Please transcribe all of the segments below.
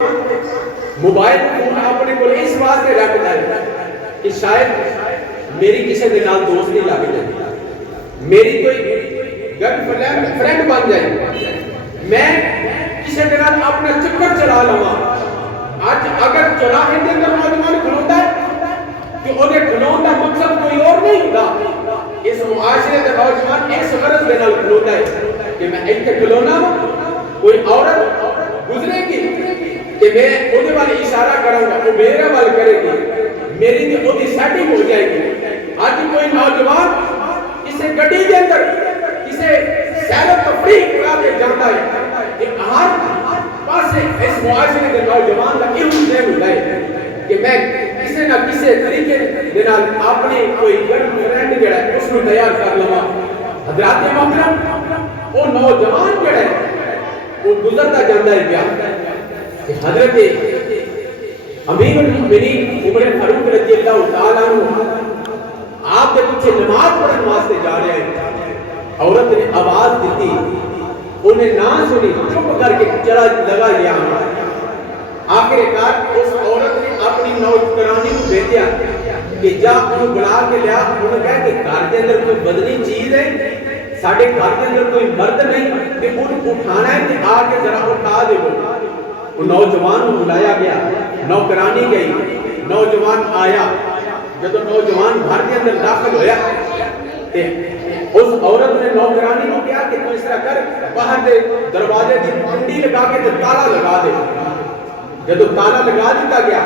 Mobile phone اپنے کو اس واسطے رکھتا ہے کہ شاید میری کسی دے نال دوستی لگ جائے، میری کوئی گرل فرینڈ بن جائے، میں کسی دے نال اپنا چکر چلا لواں۔ اج اگر چوراہے دے اندر نوجوان کھلوتا ہے کہ انہیں کھلون کا مقصد کوئی اور نہیں ہوتا، اس معاشرے کا نوجوان اس غرض دے نال کھلوتا ہے کہ میں ایتھے کھلونا وا، کوئی عورت گزرے گی کہ میں وہ والے اشارہ کروں گا، وہ میرے وال کرے گی، میری تے وہ سیٹنگ ہو جائے گی۔ آج کوئی نوجوان کسی گڈی کے اندر کسی سیر و تفریح کرا کے جاتا ہے کہ ہر پاسے اس معاشرے کے نوجوان کا یہ ذہن ہوتا ہے کہ میں کسی نہ کسی طریقے دے نال اپنی کوئی گرل فرینڈ جڑا ہے اس کو تیار کر لواں۔ حضرات محترم، وہ نوجوان جڑا ہے وہ گزرتا جاتا ہے پیا کہ حضرت امیر المؤمنین عمر فاروق رضی اللہ تعالیٰ عنہ آپ کے پیچھے نماز پڑھنے واسطے جا رہے ہیں، عورت نے آواز دیتی، انہیں نہ سنی، چپ کر کے چلا لگا گیا۔ آخر کار اس عورت نے اپنی نوجوانی کو بھیجا کہ جا انہوں بلا کے لیا، انہوں نے کہا کہ گھر کے اندر کوئی بدنی چیز ہے، ساڑھے گھر کے اندر کوئی مرد نہیں کہ ان کو اٹھانا ہے کہ آ کے ذرا اٹھا دے۔ وہ نوجوان کو بلایا گیا، نوکرانی گئی، نوجوان آیا، جب نوجوان گھر کے اندر داخل ہویا اس عورت نے نوکرانی کو کیا کہ تو اس طرح کر باہر دے دروازے دی کنڈی لگا کے تالا لگا دے۔ جب تالا لگا دیتا گیا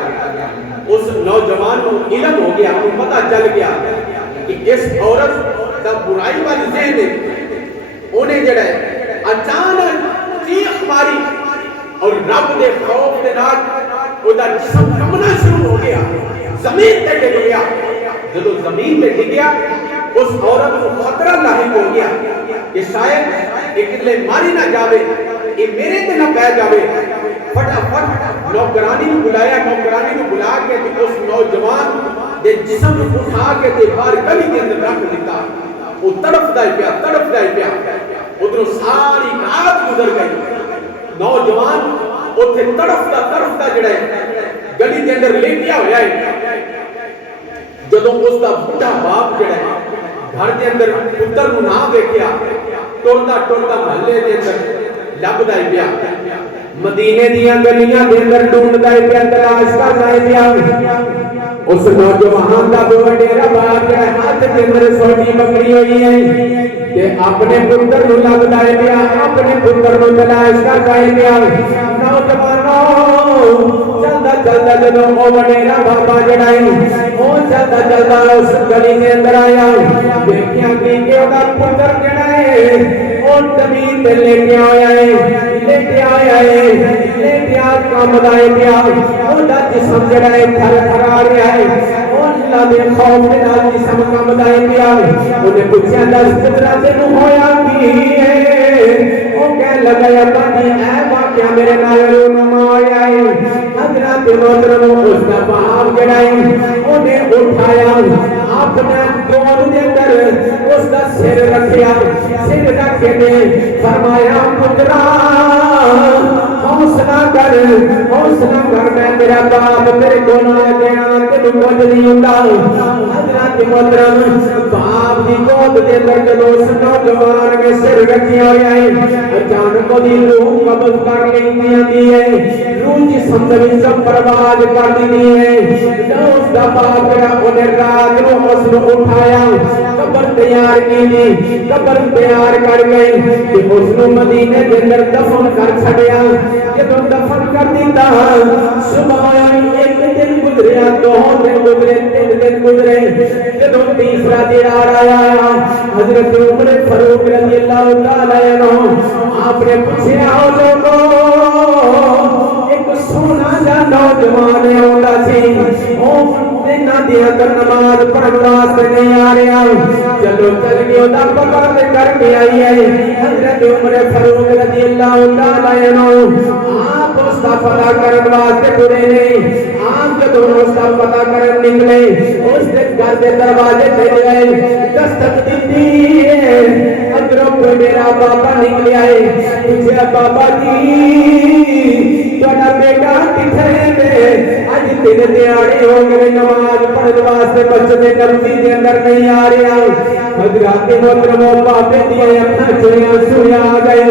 اس نوجوان کو علم ہو گیا، وہ پتہ چل گیا کہ اس عورت دا برائی والی ذہن ہے، انہیں جڑا ہے اچانک چیخ ماری اور رب دے خوف دے نال او دا جسم کمنا شروع ہو گیا، زمین تے گر گیا۔ جب زمین تے گر گیا اس عورت کو خطرہ لاحق ہو گیا کہ شاید ایک دلے ماری نہ جاوے، یہ میرے تے نہ پہ جاوے۔ فٹافٹ نوکرانی کو بلایا، نوکرانی کو بلا کے اس نوجوان دے جسم کو اٹھا کے تے باہر گلی کے اندر رکھ دیتا۔ وہ تڑپ دا پیا، تڑپ دا پیا، ادھر ساری رات گزر گئی۔ نوجوان اتھے تڑپ دا جڑا ہے گلی کے اندر لیٹیا ہویا ہے۔ جدوں اس دا بڑا باپ جڑا ہے گھر کے اندر پتر نو نہ دیکھیا، ٹردا ٹردا محلے دے اندر لبدا پیا، مدینے دیاں گلیاں دے اندر ڈھونڈدا پیا، تلاش کردا پیا۔ اس نوجوان دا وڈیرا باپ جڑا ہاتھ دے اندر سوٹی پکڑی ہوئی ہے تے اپنے پتر نو لبدا پیا، اپنے پتر نو تلاش کردا پیا۔ نوجوانوں چلدا چلدا جدوں او وڈیرا بابا جڑا ہے او چلدا چلدا اس گلی دے اندر آیا، دیکھیا کہ او دا پتر جڑا ہے او زمین تے لیٹیا ہویا ہے، لیٹیا ہویا ہے، لیٹیا کمدا پیا، او دا جسم جڑا ہے تھر تھرا رہا ہے، او اللہ دے خوف دے نال جسم کمدا پیا۔ انہیں پوچھیا دس پترا تینوں ہویا کی ہے؟ او کہن لگا ابا جی اے واقعہ میرے نال رونما ہویا ہے۔ حضرت محترم اس کا باپ جڑا ہے انہیں اٹھایا، اپنا دور دے اندر اس کا سر رکھیا، سر رکھ کے فرمایا پترا حوصلہ کر، حوصلہ کر، میں تیرا باپ تیرے کو نہ دینا تینوں کچھ نہیں ہوتا۔ حضرت محترم باپ کی گود دے اندر جدوں اس نوجوان کے سر رکھیا ہویا ہے اچانک دی روح قبض کر لیندی ہے، روح جسم دے وچ برباد کر دینی ہے۔ اس دا باپ جڑا انہیں رات نو اس نو اٹھایا، قبر تیار کی، قبر تیار کر گئی کہ اس نو مدینے دے اندر دفن کر چھڈیا۔ جدوں دفن کر دیتا صبح ایک دن گزریا، دو دن گزرے، تین دن گزرے، جدوں تیسرا دن آیا حضرت عمر فاروق رضی اللہ تعالی عنہ آپ نے پوچھا او لوگو ایک سونا جا نوجوان آندا سی، او نہ دیا کر نماز پڑھن واسطے نہیں آ رہا، چلو چل گیا دا پکڑ کر کے آئی ہے۔ حضرت عمر فاروق رضی اللہ تعالی عنہ آپ اس کا پتہ کرن واسطے ٹرے نے۔ آپ جدوں اس کا پتہ کرن نکلے اس دے گھر دے دروازے تے گئے، دستک دیتی ہے، اندروں کوئی میرا بابا نکلیا ہے، پوچھا بابا جی ਤੁਹਾਡਾ ਬੇਟਾ ਕਿੱਥੇ ਨੇ ਅੱਜ 3 ਦਿਹਾੜੇ ਹੋ ਗਏ ਨਮਾਜ਼ ਪੜ੍ਹਨ ਵਾਸਤੇ ਮਸਜਿਦ ਨਬਵੀ ਦੇ ਅੰਦਰ ਨਹੀਂ ਆ ਰਿਹਾ ਹਜ਼ਰਤ ਮੁਹਤਰਮ ਬਾਬੇ ਦੀਆਂ ਅੱਖਾਂ ਚੋਂ ਆਂਸੂ ਆ ਗਏ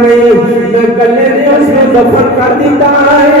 ਨਹੀਂ ਮੈਂ ਕੱਲੇ ਨੇ ਉਸ ਨੂੰ ਦਫਨ ਕਰ ਦਿੱਤਾ ਹੈ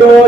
2